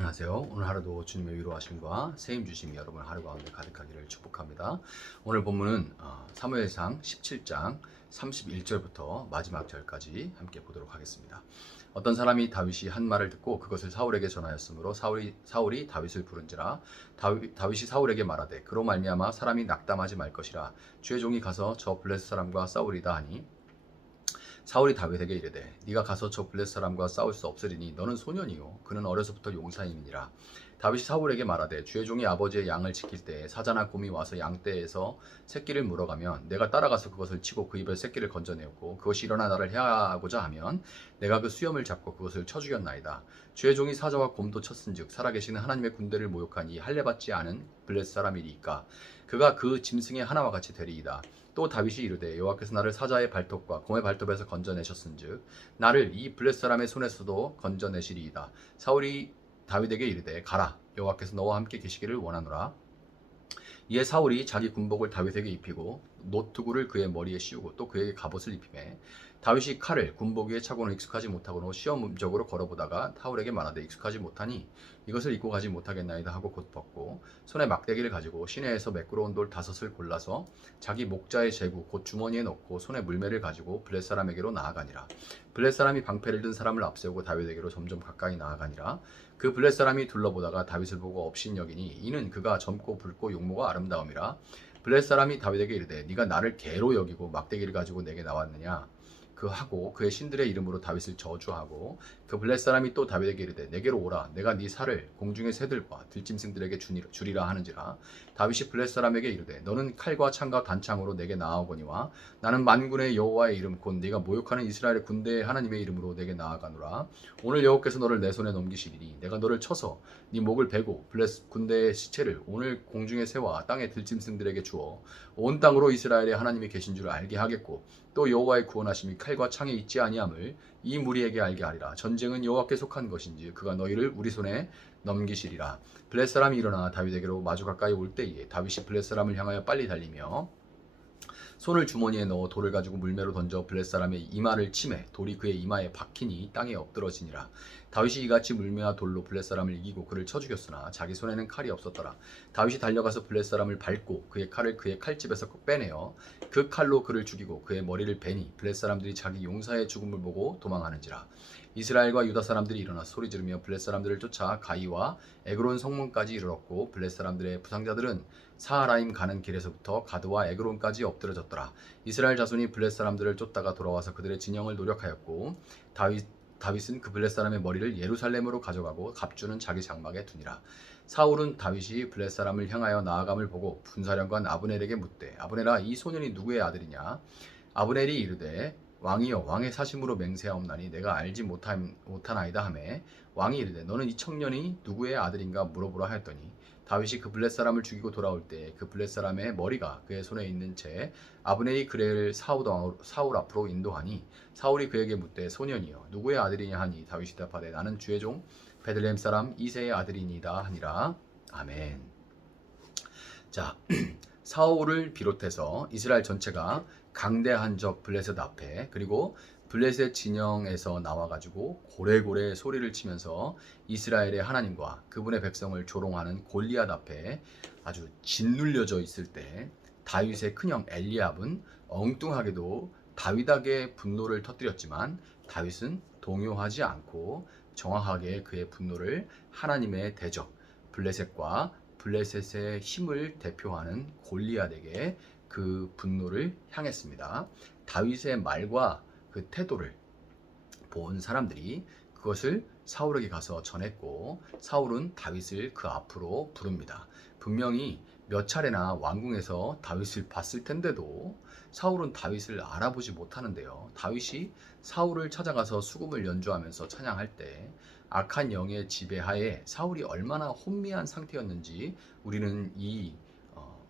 안녕하세요. 오늘 하루도 주님의 위로하심과 세임 주심이 여러분 하루 가운데 가득하기를 축복합니다. 오늘 본문은 사무엘상 17장 31절부터 마지막 절까지 함께 보도록 하겠습니다. 어떤 사람이 다윗이 한 말을 듣고 그것을 사울에게 전하였으므로 사울이 다윗을 부른지라. 다윗이 사울에게 말하되 그로 말미암아 사람이 낙담하지 말 것이라. 주의 종이 가서 저 블레셋 사람과 싸우리다 하니 사울이 다윗에게 이르되 네가 가서 저 블레셋 사람과 싸울 수 없으리니 너는 소년이요 그는 어려서부터 용사임이니라. 다윗이 사울에게 말하되 주의 종이 아버지의 양을 지킬 때에 사자나 곰이 와서 양떼에서 새끼를 물어가면 내가 따라가서 그것을 치고 그 입에 새끼를 건져내었고 그것이 일어나 나를 해하고자 하면 내가 그 수염을 잡고 그것을 쳐 죽였나이다. 주의 종이 사자와 곰도 쳤은즉 살아계시는 하나님의 군대를 모욕한 이 할례받지 않은 블레셋 사람이리이까 그가 그 짐승의 하나와 같이 되리이다. 또 다윗이 이르되 여호와께서 나를 사자의 발톱과 곰의 발톱에서 건져내셨은즉 나를 이 블레셋 사람의 손에서도 건져내시리이다. 사울이 다윗에게 이르되 가라 여호와께서 너와 함께 계시기를 원하노라. 이에 사울이 자기 군복을 다윗에게 입히고 노투구를 그의 머리에 씌우고 또 그에게 갑옷을 입히매 다윗이 칼을 군복 위에 차고는 익숙하지 못하고는 시험적으로 걸어보다가 사울에게 말하되 익숙하지 못하니 이것을 입고 가지 못하겠나이다 하고 곧 벗고 손에 막대기를 가지고 시내에서 매끄러운 돌 5을 골라서 자기 목자의 제구 곧 주머니에 넣고 손에 물매를 가지고 블레셋 사람에게로 나아가니라. 블레셋 사람이 방패를 든 사람을 앞세우고 다윗에게로 점점 가까이 나아가니라. 그 블레셋 사람이 둘러보다가 다윗을 보고 업신여기니 이는 그가 젊고 붉고 용모가 아름다움이라. 블레셋 사람이 다윗에게 이르되 네가 나를 개로 여기고 막대기를 가지고 내게 나왔느냐 그 하고 그의 신들의 이름으로 다윗을 저주하고 그 블레셋 사람이 또 다윗에게 이르되 내게로 오라 내가 네 살을 공중의 새들과 들짐승들에게 주리라 하는지라. 다윗이 블레셋 사람에게 이르되 너는 칼과 창과 단창으로 내게 나아오거니와 나는 만군의 여호와의 이름 곧 네가 모욕하는 이스라엘의 군대의 하나님의 이름으로 내게 나아가노라. 오늘 여호와께서 너를 내 손에 넘기시리니 내가 너를 쳐서 네 목을 베고 블레셋 군대의 시체를 오늘 공중의 새와 땅의 들짐승들에게 주어 온 땅으로 이스라엘의 하나님이 계신 줄 알게 하겠고 또 여호와의 구원하심이 칼과 창에 있지 아니함을 이 무리에게 알게 하리라. 전쟁은 여호와께 속한 것인지 그가 너희를 우리 손에 넘기시리라. 블레셋 사람이 일어나 다윗에게로 마주 가까이 올 때에 다윗이 블레셋 사람을 향하여 빨리 달리며 손을 주머니에 넣어 돌을 가지고 물매로 던져 블레셋 사람의 이마를 치매 돌이 그의 이마에 박히니 땅에 엎드러지니라. 다윗이 이같이 물매와 돌로 블레셋 사람을 이기고 그를 쳐 죽였으나 자기 손에는 칼이 없었더라. 다윗이 달려가서 블레셋 사람을 밟고 그의 칼을 그의 칼집에서 빼내어 그 칼로 그를 죽이고 그의 머리를 베니 블레셋 사람들이 자기 용사의 죽음을 보고 도망하는지라. 이스라엘과 유다 사람들이 일어나 소리 지르며 블레셋 사람들을 쫓아 가이와 에그론 성문까지 이르렀고 블레셋 사람들의 부상자들은 사하라임 가는 길에서부터 가드와 에그론까지 엎드려졌더라. 이스라엘 자손이 블레셋 사람들을 쫓다가 돌아와서 그들의 진영을 노력하였고 다윗은 그 블레셋 사람의 머리를 예루살렘으로 가져가고 갑주는 자기 장막에 두니라. 사울은 다윗이 블레셋 사람을 향하여 나아감을 보고 분사령관 아브넬에게 묻되 아브넬아 이 소년이 누구의 아들이냐. 아브넬이 이르되 왕이여 왕의 사심으로 맹세하옵나니 내가 알지 못하나이다 하매 왕이 이르되 너는 이 청년이 누구의 아들인가 물어보라 하였더니 다윗이 그 블레셋 사람을 죽이고 돌아올 때 그 블레셋 사람의 머리가 그의 손에 있는 채 아브넬이 그를 사울 앞으로 인도하니 사울이 그에게 묻되 소년이여 누구의 아들이냐 하니 다윗이 답하되 나는 주의 종 베들레헴 사람 이새의 아들이니이다 하니라. 아멘. 자, 사울을 비롯해서 이스라엘 전체가 강대한 적 블레셋 앞에 그리고 블레셋 진영에서 나와가지고 고래고래 소리를 치면서 이스라엘의 하나님과 그분의 백성을 조롱하는 골리앗 앞에 아주 짓눌려져 있을 때 다윗의 큰형 엘리압은 엉뚱하게도 다윗에게 분노를 터뜨렸지만 다윗은 동요하지 않고 정확하게 그의 분노를 하나님의 대적 블레셋과 블레셋의 힘을 대표하는 골리앗에게 그 분노를 향했습니다. 다윗의 말과 그 태도를 본 사람들이 그것을 사울에게 가서 전했고 사울은 다윗을 그 앞으로 부릅니다. 분명히 몇 차례나 왕궁에서 다윗을 봤을 텐데도 사울은 다윗을 알아보지 못하는데요. 다윗이 사울을 찾아가서 수금을 연주하면서 찬양할 때 악한 영의 지배하에 사울이 얼마나 혼미한 상태였는지 우리는 이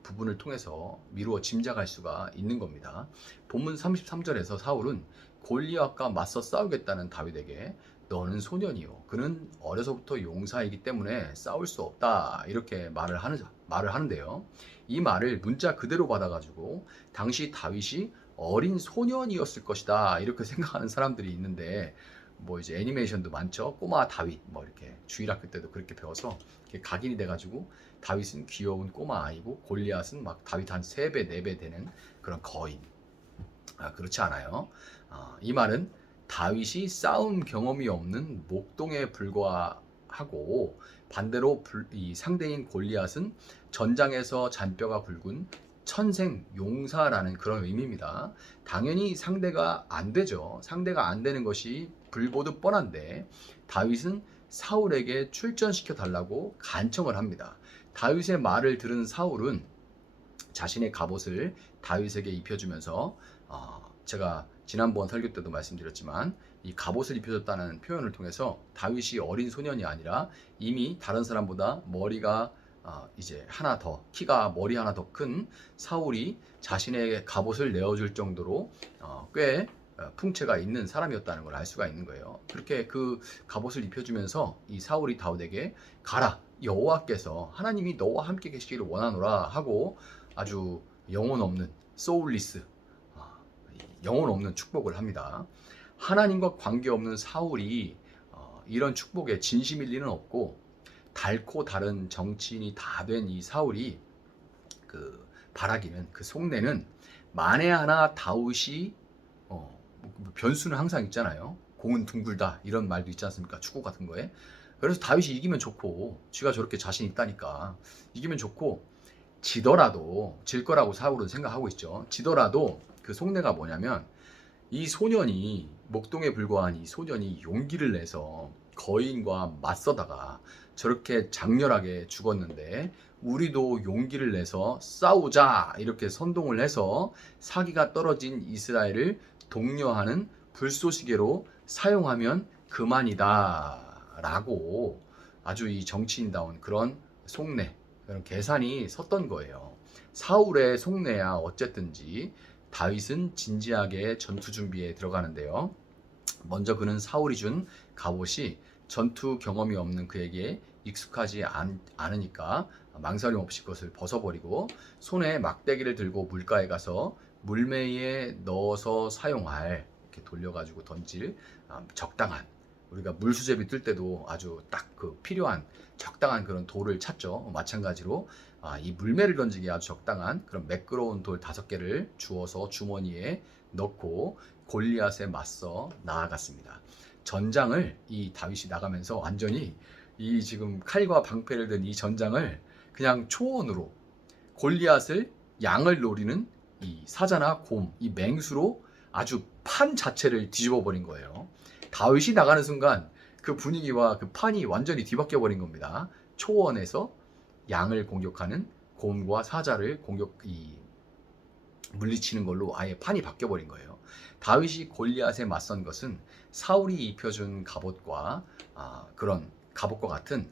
부분을 통해서 미루어 짐작할 수가 있는 겁니다. 본문 33절에서 사울은 골리앗과 맞서 싸우겠다는 다윗에게 너는 소년이요 그는 어려서부터 용사이기 때문에 싸울 수 없다 이렇게 말을 하는데요. 이 말을 문자 그대로 받아가지고 당시 다윗이 어린 소년이었을 것이다 이렇게 생각하는 사람들이 있는데 뭐 이제 애니메이션도 많죠. 꼬마 다윗 뭐 이렇게 주일학교 때도 그렇게 배워서 이렇게 각인이 돼가지고 다윗은 귀여운 꼬마 아이고 골리앗은 막 다윗 한 3배 4배 되는 그런 거인. 그렇지 않아요. 이 말은 다윗이 싸움 경험이 없는 목동에 불과하고 반대로 이 상대인 골리앗은 전장에서 잔뼈가 굵은 천생 용사라는 그런 의미입니다. 당연히 상대가 안 되죠. 상대가 안 되는 것이 불보듯 뻔한데 다윗은 사울에게 출전시켜 달라고 간청을 합니다. 다윗의 말을 들은 사울은 자신의 갑옷을 다윗에게 입혀주면서 제가 지난번 설교 때도 말씀드렸지만 이 갑옷을 입혀줬다는 표현을 통해서 다윗이 어린 소년이 아니라 이미 다른 사람보다 머리가 이제 하나 더 키가 머리 하나 더 큰 사울이 자신의 갑옷을 내어줄 정도로 꽤 풍채가 있는 사람이었다는 걸 알 수가 있는 거예요. 그렇게 그 갑옷을 입혀주면서 이 사울이 다윗에게 가라 여호와께서 하나님이 너와 함께 계시기를 원하노라 하고 아주 영혼 없는 소울리스 영혼 없는 축복을 합니다. 하나님과 관계없는 사울이 이런 축복에 진심일 리는 없고 닳고 다른 정치인이 다 된 이 사울이 그 바라기는 그 속내는 만에 하나 다윗이 변수는 항상 있잖아요. 공은 둥글다 이런 말도 있지 않습니까? 축구 같은 거에. 그래서 다윗이 이기면 좋고 쥐가 저렇게 자신 있다니까 이기면 좋고 지더라도 질 거라고 사울은 생각하고 있죠. 지더라도 그 속내가 뭐냐면 이 소년이 목동에 불과한 이 소년이 용기를 내서 거인과 맞서다가 저렇게 장렬하게 죽었는데 우리도 용기를 내서 싸우자 이렇게 선동을 해서 사기가 떨어진 이스라엘을 독려하는 불쏘시개로 사용하면 그만이다 라고 아주 이 정치인다운 그런 속내 그런 계산이 섰던 거예요. 사울의 속내야 어쨌든지 다윗은 진지하게 전투 준비에 들어가는데요. 먼저 그는 사울이 준 갑옷이 전투 경험이 없는 그에게 익숙하지 않으니까 망설임 없이 그것을 벗어버리고 손에 막대기를 들고 물가에 가서 물매에 넣어서 사용할 이렇게 돌려가지고 던질 적당한 우리가 물수제비 뜰 때도 아주 딱 그 필요한 적당한 그런 돌을 찾죠. 마찬가지로 이 물매를 던지기에 아주 적당한 그런 매끄러운 돌 5개를 주워서 주머니에 넣고 골리앗에 맞서 나아갔습니다. 전장을 이 다윗이 나가면서 완전히 이 지금 칼과 방패를 든 이 전장을 그냥 초원으로 골리앗을 양을 노리는 이 사자나 곰, 이 맹수로 아주 판 자체를 뒤집어 버린 거예요. 다윗이 나가는 순간 그 분위기와 그 판이 완전히 뒤바뀌어 버린 겁니다. 초원에서 양을 공격하는 곰과 사자를 물리치는 걸로 아예 판이 바뀌어 버린 거예요. 다윗이 골리앗에 맞선 것은 사울이 입혀준 갑옷과 그런 갑옷과 같은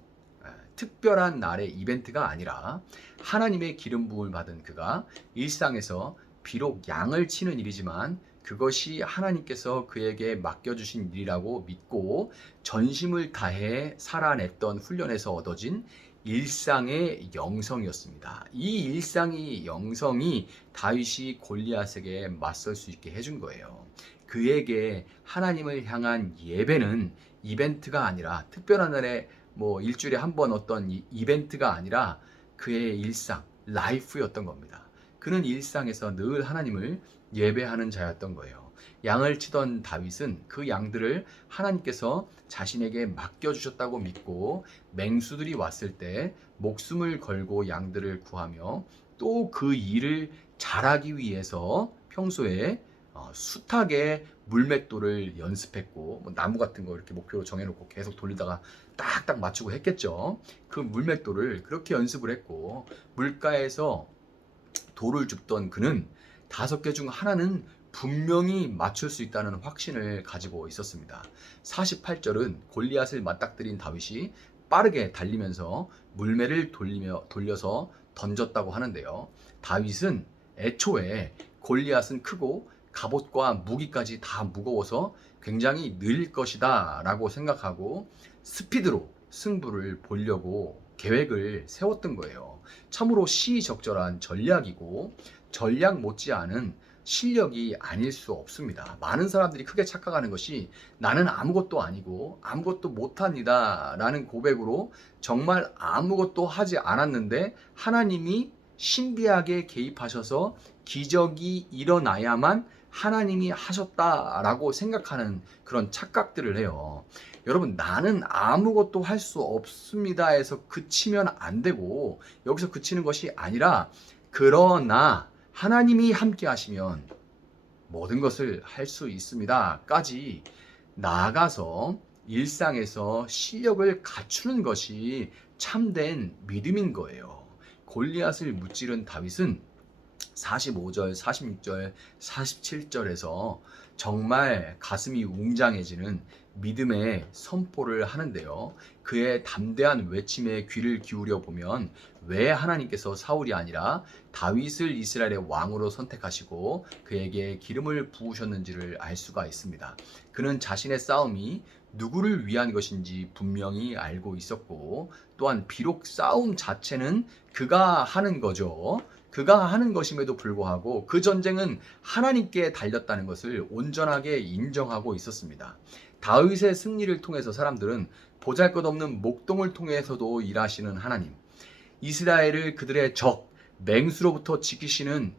특별한 날의 이벤트가 아니라 하나님의 기름 부음을 받은 그가 일상에서 비록 양을 치는 일이지만 그것이 하나님께서 그에게 맡겨주신 일이라고 믿고 전심을 다해 살아냈던 훈련에서 얻어진 일상의 영성이었습니다. 이 일상의 영성이 다윗이 골리앗에게 맞설 수 있게 해준 거예요. 그에게 하나님을 향한 예배는 이벤트가 아니라 특별한 날에 뭐 일주일에 한 번 어떤 이벤트가 아니라 그의 일상, 라이프였던 겁니다. 그는 일상에서 늘 하나님을 예배하는 자였던 거예요. 양을 치던 다윗은 그 양들을 하나님께서 자신에게 맡겨주셨다고 믿고 맹수들이 왔을 때 목숨을 걸고 양들을 구하며 또 그 일을 잘하기 위해서 평소에 숱하게 물맷돌을 연습했고 뭐 나무 같은 거 이렇게 목표로 정해놓고 계속 돌리다가 딱딱 맞추고 했겠죠. 그 물맷돌을 그렇게 연습을 했고 물가에서 돌을 줍던 그는 5개 중 하나는 분명히 맞출 수 있다는 확신을 가지고 있었습니다. 48절은 골리앗을 맞닥뜨린 다윗이 빠르게 달리면서 물매를 돌려서 던졌다고 하는데요. 다윗은 애초에 골리앗은 크고 갑옷과 무기까지 다 무거워서 굉장히 느릴 것이다 라고 생각하고 스피드로 승부를 보려고 계획을 세웠던 거예요. 참으로 시의적절한 전략이고 전략 못지않은 실력이 아닐 수 없습니다. 많은 사람들이 크게 착각하는 것이 나는 아무것도 아니고 아무것도 못합니다 라는 고백으로 정말 아무것도 하지 않았는데 하나님이 신비하게 개입하셔서 기적이 일어나야만 하나님이 하셨다라고 생각하는 그런 착각들을 해요. 여러분, 나는 아무것도 할 수 없습니다에서 그치면 안 되고, 여기서 그치는 것이 아니라 그러나 하나님이 함께 하시면 모든 것을 할 수 있습니다 까지 나아가서 일상에서 실력을 갖추는 것이 참된 믿음인 거예요. 골리앗을 무찌른 다윗은 45절, 46절, 47절에서 정말 가슴이 웅장해지는 믿음의 선포를 하는데요. 그의 담대한 외침에 귀를 기울여 보면 왜 하나님께서 사울이 아니라 다윗을 이스라엘의 왕으로 선택하시고 그에게 기름을 부으셨는지를 알 수가 있습니다. 그는 자신의 싸움이 누구를 위한 것인지 분명히 알고 있었고, 또한 비록 싸움 자체는 그가 하는 거죠. 그가 하는 것임에도 불구하고 그 전쟁은 하나님께 달렸다는 것을 온전하게 인정하고 있었습니다. 다윗의 승리를 통해서 사람들은 보잘것없는 목동을 통해서도 일하시는 하나님, 이스라엘을 그들의 적 맹수로부터 지키시는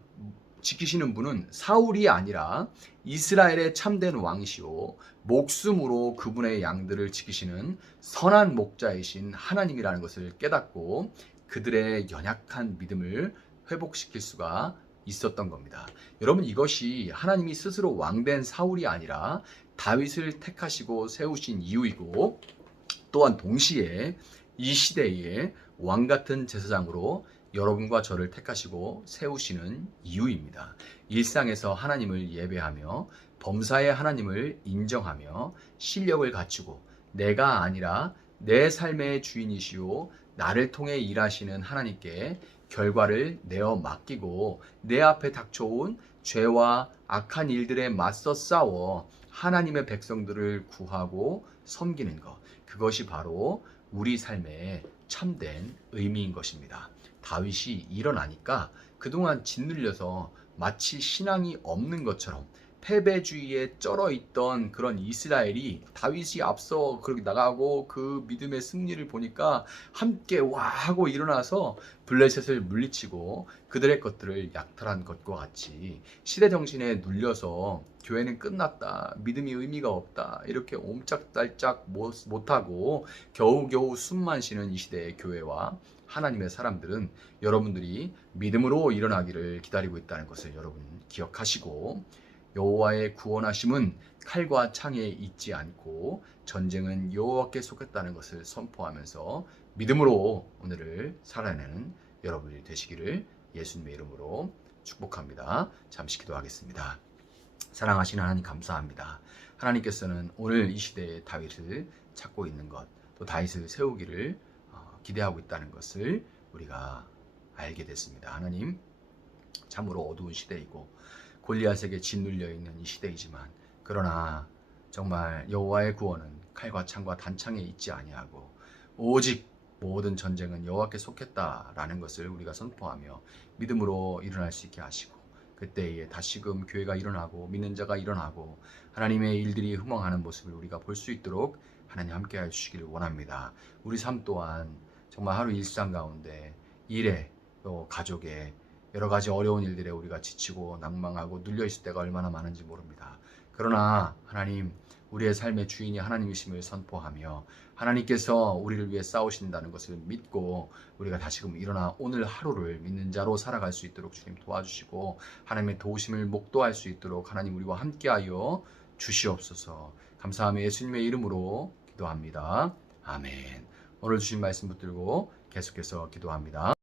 분은 사울이 아니라 이스라엘의 참된 왕이시오 목숨으로 그분의 양들을 지키시는 선한 목자이신 하나님이라는 것을 깨닫고 그들의 연약한 믿음을 회복시킬 수가 있었던 겁니다. 여러분, 이것이 하나님이 스스로 왕된 사울이 아니라 다윗을 택하시고 세우신 이유이고, 또한 동시에 이 시대의 왕 같은 제사장으로 여러분과 저를 택하시고 세우시는 이유입니다. 일상에서 하나님을 예배하며 범사의 하나님을 인정하며 실력을 갖추고 내가 아니라 내 삶의 주인이시오 나를 통해 일하시는 하나님께 결과를 내어 맡기고 내 앞에 닥쳐온 죄와 악한 일들에 맞서 싸워 하나님의 백성들을 구하고 섬기는 것, 그것이 바로 우리 삶의 참된 의미인 것입니다. 다윗이 일어나니까 그동안 짓눌려서 마치 신앙이 없는 것처럼 패배주의에 쩔어있던 그런 이스라엘이 다윗이 앞서 그렇게 나가고 그 믿음의 승리를 보니까 함께 와 하고 일어나서 블레셋을 물리치고 그들의 것들을 약탈한 것과 같이 시대 정신에 눌려서 교회는 끝났다, 믿음이 의미가 없다 이렇게 옴짝달짝 못하고 겨우겨우 숨만 쉬는 이 시대의 교회와 하나님의 사람들은 여러분들이 믿음으로 일어나기를 기다리고 있다는 것을 여러분 기억하시고, 여호와의 구원하심은 칼과 창에 있지 않고 전쟁은 여호와께 속했다는 것을 선포하면서 믿음으로 오늘을 살아내는 여러분이 되시기를 예수님의 이름으로 축복합니다. 잠시 기도하겠습니다. 사랑하시는 하나님, 감사합니다. 하나님께서는 오늘 이 시대에 다윗을 찾고 있는 것, 또 다윗을 세우기를 기대하고 있다는 것을 우리가 알게 됐습니다. 하나님, 참으로 어두운 시대이고 골리앗에게 짓눌려 있는 이 시대이지만, 그러나 정말 여호와의 구원은 칼과 창과 단창에 있지 아니하고 오직 모든 전쟁은 여호와께 속했다라는 것을 우리가 선포하며 믿음으로 일어날 수 있게 하시고, 그때에 다시금 교회가 일어나고 믿는 자가 일어나고 하나님의 일들이 흥망하는 모습을 우리가 볼 수 있도록 하나님 함께 해주시기를 원합니다. 우리 삶 또한 정말 하루 일상 가운데 일에 또 가족에 여러 가지 어려운 일들에 우리가 지치고 낭망하고 눌려있을 때가 얼마나 많은지 모릅니다. 그러나 하나님, 우리의 삶의 주인이 하나님이심을 선포하며 하나님께서 우리를 위해 싸우신다는 것을 믿고 우리가 다시금 일어나 오늘 하루를 믿는 자로 살아갈 수 있도록 주님 도와주시고, 하나님의 도우심을 목도할 수 있도록 하나님 우리와 함께하여 주시옵소서. 감사하며 예수님의 이름으로 기도합니다. 아멘. 오늘 주신 말씀 붙들고 계속해서 기도합니다.